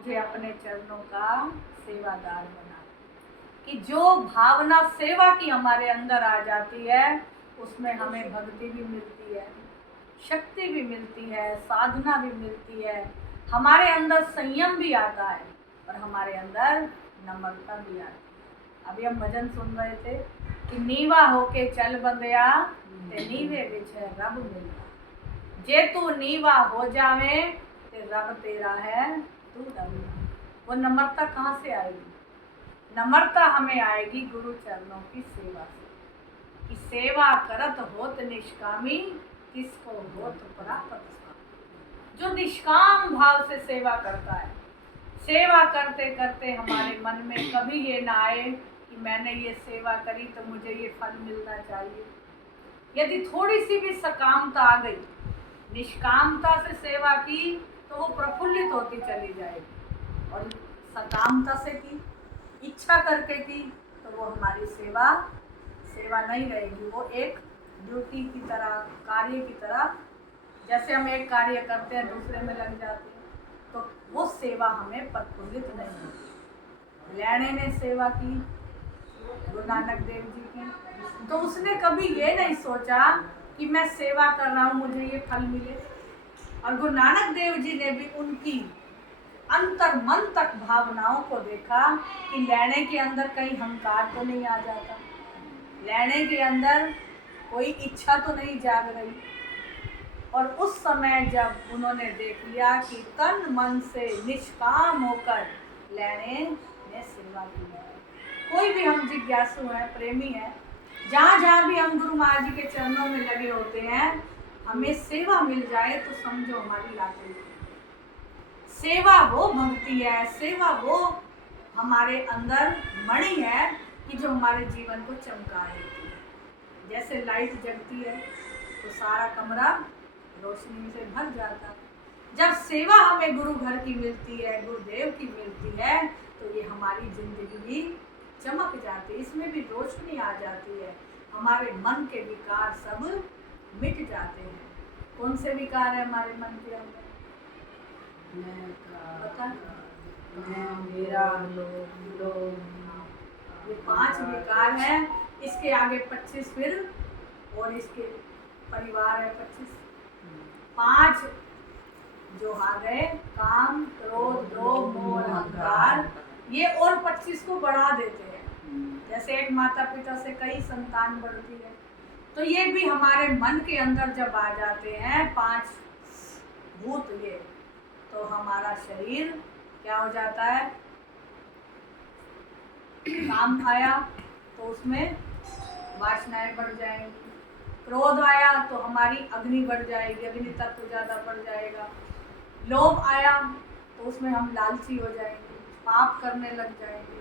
मुझे अपने चरणों का सेवादार बना। कि जो भावना सेवा की हमारे अंदर आ जाती है उसमें हमें भक्ति भी मिलती है, शक्ति भी मिलती है, साधना भी मिलती है, हमारे अंदर संयम भी आता है और हमारे अंदर नम्रता भी आती है। अभी हम भजन सुन रहे थे कि नीवा होके चल बंदया ते नीवे विच है रब मिलता, जे तू नीवा हो जावे ते रब तेरा है तू रब। वो नम्रता कहाँ से आएगी? नम्रता हमें आएगी गुरु चरणों की सेवा से। कि सेवा करत होत निष्कामी, किसको होत प्राप्त स्वामी। जो निष्काम भाव से सेवा करता है, सेवा करते करते हमारे मन में कभी ये ना आए कि मैंने ये सेवा करी तो मुझे ये फल मिलना चाहिए। यदि थोड़ी सी भी सकामता आ गई, निष्कामता से सेवा की तो वो प्रफुल्लित होती चली जाएगी, और सकामता से की, इच्छा करके की, तो वो हमारी सेवा नहीं रहेगी। वो एक ड्यूटी की तरह, कार्य की तरह, जैसे हम एक कार्य करते हैं दूसरे में लग जाते हैं, तो वो सेवा हमें प्रफुल्लित नहीं होती। लैणे ने सेवा की, गुरु नानक देव जी की, तो उसने कभी ये नहीं सोचा कि मैं सेवा कर रहा हूँ मुझे ये फल मिले। और गुरु नानक देव जी ने भी उनकी अंतर मन तक भावनाओं को देखा कि लैणे के अंदर कहीं अहंकार तो नहीं आ जाता, लैणे के अंदर कोई इच्छा तो नहीं जाग रही। और उस समय जब उन्होंने देख लिया कि तन मन से निष्काम होकर लैणे ने सेवा की है। कोई भी हम जिज्ञासु हैं, प्रेमी हैं, जहाँ जहाँ भी हम गुरु महाराज जी के चरणों में लगे होते हैं, हमें सेवा मिल जाए तो समझो हमारी लाटरी। सेवा वो भक्ति है, सेवा वो हमारे अंदर मणि है कि जो हमारे जीवन को चमका देती है। जैसे लाइट जगती है तो सारा कमरा रोशनी से भर जाता है। जब सेवा हमें गुरु घर की मिलती है, गुरुदेव की मिलती है, तो ये हमारी जिंदगी भी चमक जाती है, इसमें भी रोशनी आ जाती है, हमारे मन के विकार सब मिट जाते हैं। कौन से विकार है हमारे मन के अंदर? पता मेरा, लोभ, ये 5 विकार हैं। इसके आगे 25 फिर, और इसके परिवार है 25। 5 जो आ गए, काम, क्रोध, लोभ, मोह, अहंकार, ये और 25 को बढ़ा देते हैं। जैसे एक माता पिता से कई संतान बढ़ती है, तो ये भी हमारे मन के अंदर जब आ जाते हैं 5 भूत ये, तो हमारा शरीर क्या हो जाता है? काम आया तो उसमें वासनाएं बढ़ जाएंगी, क्रोध आया तो हमारी अग्नि बढ़ जाएगी, अग्नि तत्व ज़्यादा बढ़ जाएगा। लोभ आया तो उसमें हम लालची हो जाएंगे, पाप करने लग जाएंगे।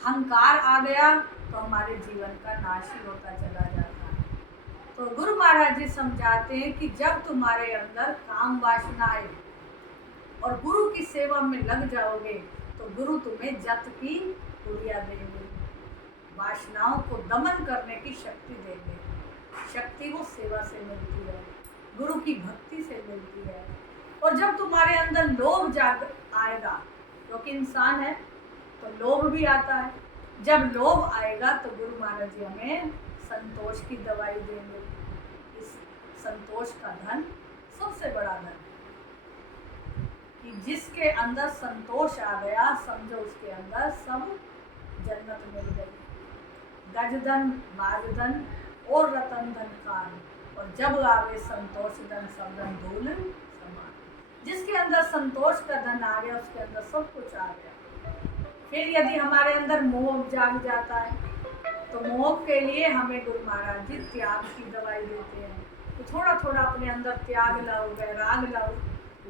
अहंकार आ गया तो हमारे जीवन का नाश ही होता चला जाता है। तो गुरु महाराज जी समझाते हैं कि जब तुम्हारे अंदर काम वासना आए और गुरु की सेवा में लग जाओगे तो गुरु तुम्हें जत की पुड़िया देंगे, वासनाओं को दमन करने की शक्ति देंगे। शक्ति वो सेवा से मिलती है, गुरु की भक्ति से मिलती है। और जब तुम्हारे अंदर लोभ जाग आएगा, क्योंकि इंसान है तो लोभ भी आता है, जब लोभ आएगा तो गुरु महाराज जी हमें संतोष की दवाई देंगे। इस संतोष का धन सबसे बड़ा धन, कि जिसके अंदर संतोष आ गया समझो उसके अंदर सब जन्नत मिल गई। गजधन, बाजधन और रतन धन कान, और जब आवे संतोष धन सब धन धूल समान। जिसके अंदर संतोष का धन आ गया उसके अंदर सब कुछ आ गया। फिर यदि हमारे अंदर मोह जाग जाता है तो मोह के लिए हमें गुरु महाराज जी त्याग की दवाई देते हैं। तो थोड़ा थोड़ा अपने अंदर त्याग लाओ, वैराग लाओ।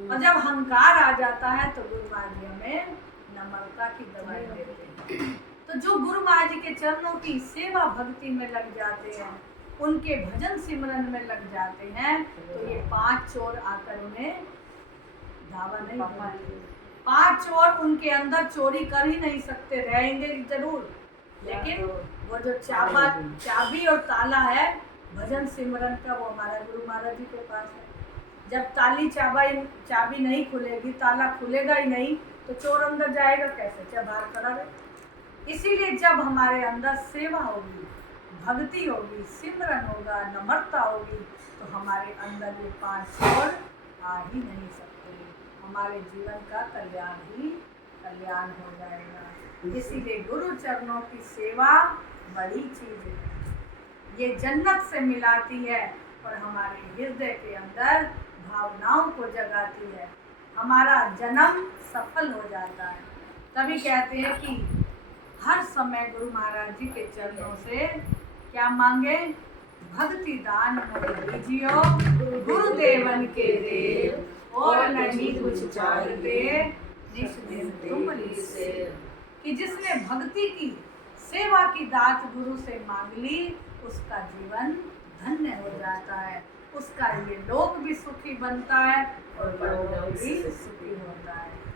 और जब अहंकार आ जाता है तो गुरु महाराज जी हमें नम्रता की दवाई देते हैं। तो जो गुरु महाराज जी के चरणों की सेवा भक्ति में लग जाते हैं, उनके भजन सिमरन में लग जाते हैं, तो ये 5 चोर आकर उन्हें धावा नहीं देते। 5 चोर उनके अंदर चोरी कर ही नहीं सकते, रहेंगे जरूर, लेकिन वो जो चाबी और ताला है भजन सिमरन का, वो हमारा गुरु महाराज जी के पास है। जब चाबी नहीं खुलेगी, ताला खुलेगा ही नहीं, तो चोर अंदर जाएगा कैसे, चाहे बाहर खड़ा रहे। इसीलिए जब हमारे अंदर सेवा होगी, भक्ति होगी, सिमरन होगा, नम्रता होगी, तो हमारे अंदर ये 5 चोर आ ही नहीं सकते। हमारे जीवन का कल्याण ही कल्याण हो जाएगा। इसीलिए गुरु चरणों की सेवा बड़ी चीज है। ये जन्नत से मिलाती है और हमारे हृदय के अंदर भावनाओं को जगाती है। हमारा जन्म सफल हो जाता है। तभी कहते हैं कि हर समय गुरु महाराज जी के चरणों से क्या मांगे, भक्ति दान मोहि दीजियो गुरुदेवन के देव, और नहीं कुछ चाहते निज दिन तुम लीसे। कि जिसने भक्ति की, सेवा की दात गुरु से मांग ली, उसका जीवन धन्य हो जाता है। उसका ये लोक भी सुखी बनता है और परलोक भी सुखी होता है।